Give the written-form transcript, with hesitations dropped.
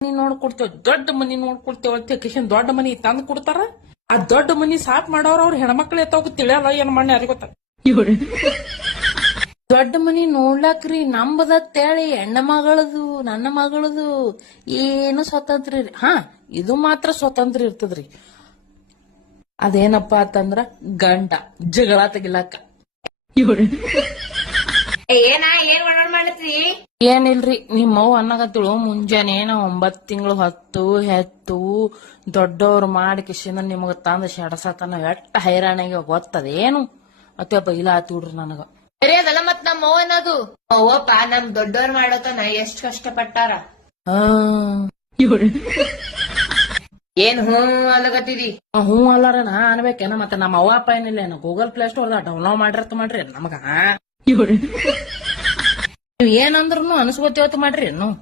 ಮನಿ ನೋಡ್ಕೊಡ್ತೇವ್, ದೊಡ್ಡ ಮನಿ ನೋಡ್ಕೊಡ್ತೇವ್ ಅಂತ ಕಿಶನ್ ದೊಡ್ಡ ಮನಿ ತಂದ್ ಕೊಡ್ತಾರ. ಆ ದೊಡ್ಡ ಮನಿ ಸಾಫ್ ಮಾಡೋರ್ ಅವ್ರ ಹೆಣ್ಮಕ್ಳು ಎತ್ತವಾಗ ತಿಳಿಯಲ್ಲ ಏನ್ ಮಾಡಿ ಯಾರಿಗ ಗೊತ್ತ. ದೊಡ್ಡ ಮನಿ ನೋಡ್ಲಾಕ್ರಿ ನಂಬದತ್ತೇಳಿ ಹೆಣ್ಣ ಮಗಳದು ನನ್ನ ಮಗಳದು ಏನು ಸ್ವತಂತ್ರ ರೀ. ಹಾ, ಇದು ಮಾತ್ರ ಸ್ವತಂತ್ರ ಇರ್ತದ್ರಿ. ಅದೇನಪ್ಪಾ ಅಂತಂದ್ರ ಗಂಡ ಜಗಳ ತೆಗಿಲಾಕ. ಏನ್ ಮಾಡ್ಲತ್ರಿ? ಏನಿಲ್ರಿ, ನಿಮ್ಮವ್ ಅನ್ನಗತ್ತಿಳು ಮುಂಜಾನೆ 9 ತಿಂಗಳು ಹೊತ್ತು ಹೆತ್ತು ದೊಡ್ಡವ್ರು ಮಾಡಿ ಕಿಶಿಂದ ನಿಮಗ ತಂದ ಶಡಸತನ ಎಟ್ಟ ಹೈರಾಣಿಗೆ ಗೊತ್ತದೇನು ಅತ್ತ ಬೈಲ ಆತಿಡ್ರಿ ನನಗ. ಸರಿ ಅದಲ್ಲ ಮತ್ ನಮ್ಮ ಅವ್ವ ಅನ್ನೋದು. ಅವ್ವಪ್ಪ ನಮ್ ದೊಡ್ಡವ್ರ ಮಾಡೋತನ ಎಷ್ಟ್ ಕಷ್ಟಪಟ್ಟಾರ. ಏನ್ ಹ್ಞೂ ಅಲ್ಲಗತ್ತಿದಿ? ಹ್ಞೂ ಅಲ್ಲಾರ ನಾ ಅನ್ಬೇಕೇನ ಮತ್ತೆ. ನಮ್ಮ ಅವ್ವ ಅಪ್ಪ ಏನಿಲ್ಲ ಗೂಗಲ್ ಪ್ಲೇ ಸ್ಟೋರ್ ಡೌನ್ಲೋಡ್ ಮಾಡ್ರಿ ನಮಗ. ನೀವ್ ಏನಂದ್ರೂ ಅನ್ಸ್ಕೋತೇವತ್ ಮಾಡ್ರಿ ನೋಡ್